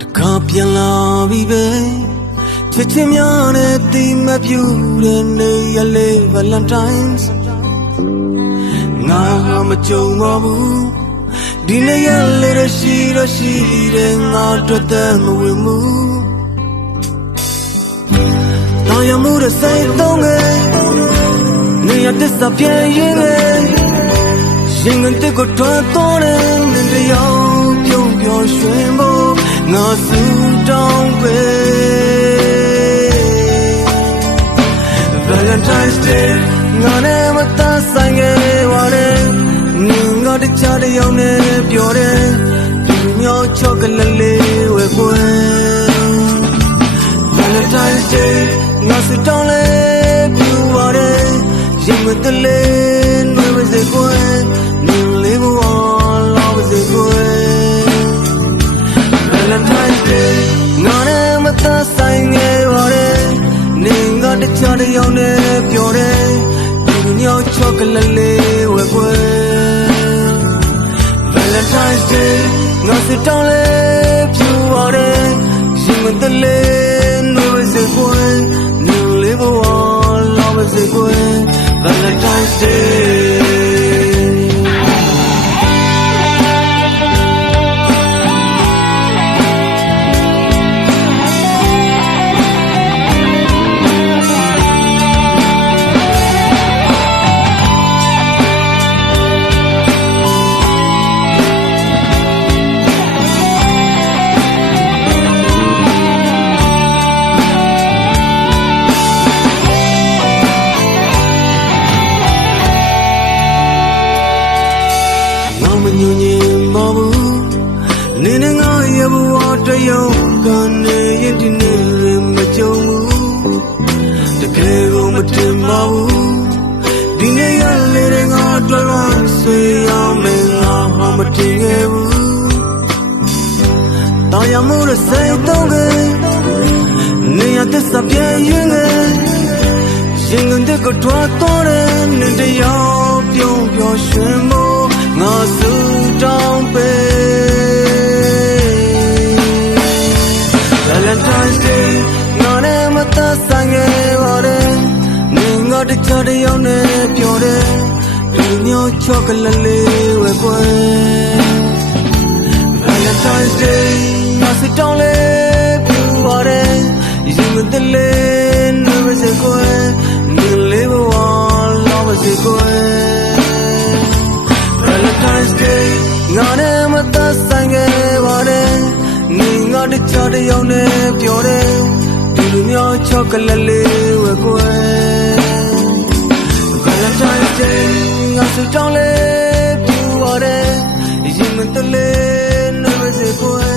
ပြန်လာပြီပဲချစ်ချင်းများနဲ့တီးမပြူတဲ့နေ့ရက်လေး Valentine's ငါမကြုံတော့ဘူးဒီနေ့ရက်လေးရှိတဲ့ငါတို့တဲ့မဝင်မှုတော်ရမှုတဲ့စိတ်သုံးငယ်နေရတဲ့စပြင်းရင်ငန်တဲ့ကိုထွက်တော်တဲ့နေတရားပြုံးပြောရွှင်ဖို့ငါစုတောင်းပဲ Valentine's Day ငါနဲ့မတဆဆိုင်ခဲ့ပါနဲ့ငါတခြားတယောက်နဲ့ပြောတယ်ဒီမျိုးချောကလေးလေးဝယ်ပွဲ Valentine's Day ငါစုတောင်းလဲပြူပါတယ်ရင်မတလေးနှွေးဝစေကွယ်နင်းလေးဘဝလာဝစေကွယ် Valentine's Day ငါနဲ့မတဆိုင်ခဲ့ပါနဲ့နင်းကတခြားတယောက်နဲ့ပြောတယ်ဒီမျိုးချောကလေးလေးဝယ်ကွယ် Valentine's Day ငါစုတောင်းလဲပြူပါတယ်ရင်မတလေးနှွေးဝစေကွယ်နင်းလေးဘဝလာဝစေကွယ် Valentine's Day ညဉ့်ညင်ပါဘူးနေနဲ့ငါရဲ့ဘဝတရုံကနေရင်ဒီနေ့ရင်မကြုံဘူးတကယ်ကိုမတင်ပါဘူးဒီနေ့ရလေငါတော်တော်ဆွေးရမယ်ငါဟာမတင်ခဲ့ဘူးတာယာမှုရဲ့စိတ်သုံးကနေရတဲ့စပြည့်ရင်ရင်ငတဲ့ကိုထွားတော်တဲ့နေတရားပြုံးပြောရွှင်မို့ငါစုတောင်းပဲ Valentine's Day ငါနဲ့မတဆိုင်ခဲ့ပါနဲ့နင်ငါတခြားတယောက်နဲ့ပြောတယ်ဒီမျိုးချောကလေးလေးဝယ်ကွယ် Valentine's Day ငါစုတောင်းလဲပြူပါတယ်ရင်မတလေးနှွေးဝစေကွယ်နင်လေးဘဝလာဝစေကွယ် Valentine's Day ငါနဲ့မတဆိုင်ခဲ့ပါနဲ့နင်ငါတခြားတယောက်နဲ့ပြောတယ်ဒီလိုမျိုးချောကလေးလေးဝယ်ကွယ် Valentine's Day ငါစုတောင်းလဲပြူပါတယ်ရင်မတလေးနှွေးစေကွယ်